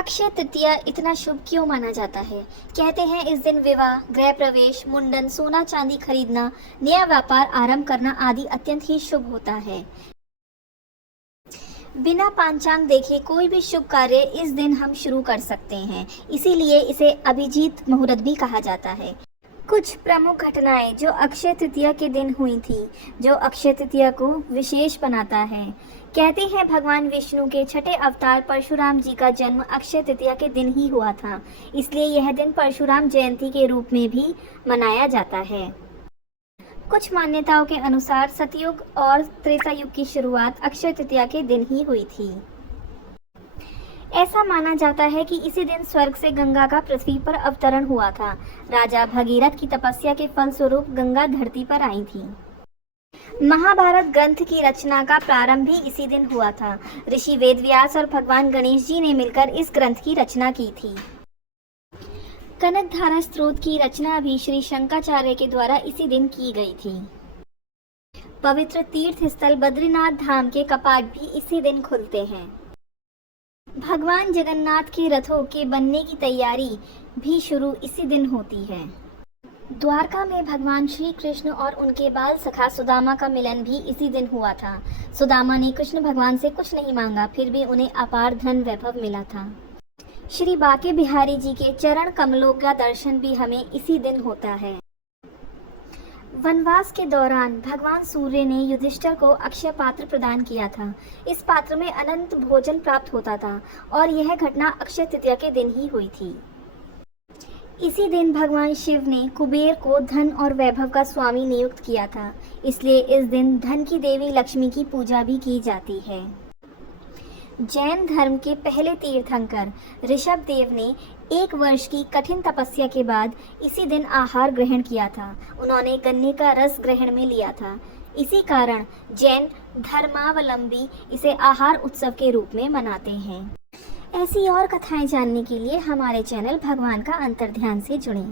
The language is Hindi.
अक्षय तृतीया इतना शुभ क्यों माना जाता है? कहते हैं इस दिन विवाह, गृह प्रवेश, मुंडन, सोना चांदी खरीदना, नया व्यापार आरंभ करना आदि अत्यंत ही शुभ होता है। बिना पांचांग देखे कोई भी शुभ कार्य इस दिन हम शुरू कर सकते हैं, इसीलिए इसे अभिजीत मुहूर्त भी कहा जाता है। कुछ प्रमुख घटनाएं जो अक्षय तृतीया के दिन हुई थी, जो अक्षय तृतीया को विशेष बनाता है। कहते हैं भगवान विष्णु के छठे अवतार परशुराम जी का जन्म अक्षय तृतीया के दिन ही हुआ था, इसलिए यह दिन परशुराम जयंती के रूप में भी मनाया जाता है। कुछ मान्यताओं के अनुसार सतयुग और त्रेता युग की शुरुआत अक्षय तृतीया के दिन ही हुई थी। ऐसा माना जाता है कि इसी दिन स्वर्ग से गंगा का पृथ्वी पर अवतरण हुआ था। राजा भगीरथ की तपस्या के फलस्वरूप गंगा धरती पर आई थी। महाभारत ग्रंथ की रचना का प्रारंभ भी इसी दिन हुआ था। ऋषि वेदव्यास और भगवान गणेश जी ने मिलकर इस ग्रंथ की रचना की थी। कनकधारा स्त्रोत की रचना भी श्री शंकराचार्य के द्वारा इसी दिन की गई थी। पवित्र तीर्थ स्थल बद्रीनाथ धाम के कपाट भी इसी दिन खुलते हैं। भगवान जगन्नाथ के रथों के बनने की तैयारी भी शुरू इसी दिन होती है। द्वारका में भगवान श्री कृष्ण और उनके बाल सखा सुदामा का मिलन भी इसी दिन हुआ था। सुदामा ने कृष्ण भगवान से कुछ नहीं मांगा, फिर भी उन्हें अपार धन वैभव मिला था। श्री बांके बिहारी जी के चरण कमलों का दर्शन भी हमें इसी दिन होता है। वनवास के दौरान भगवान सूर्य ने युधिष्ठिर को अक्षय पात्र प्रदान किया था। इस पात्र में अनंत भोजन प्राप्त होता था और यह घटना अक्षय तृतीया के दिन ही हुई थी। इसी दिन भगवान शिव ने कुबेर को धन और वैभव का स्वामी नियुक्त किया था, इसलिए इस दिन धन की देवी लक्ष्मी की पूजा भी की जाती है। जैन धर्म के पहले तीर्थंकर ऋषभ देव ने 1 वर्ष की कठिन तपस्या के बाद इसी दिन आहार ग्रहण किया था। उन्होंने गन्ने का रस ग्रहण में लिया था। इसी कारण जैन धर्मावलंबी इसे आहार उत्सव के रूप में मनाते हैं। ऐसी और कथाएं जानने के लिए हमारे चैनल भगवान का अंतर्ध्यान से जुड़ें।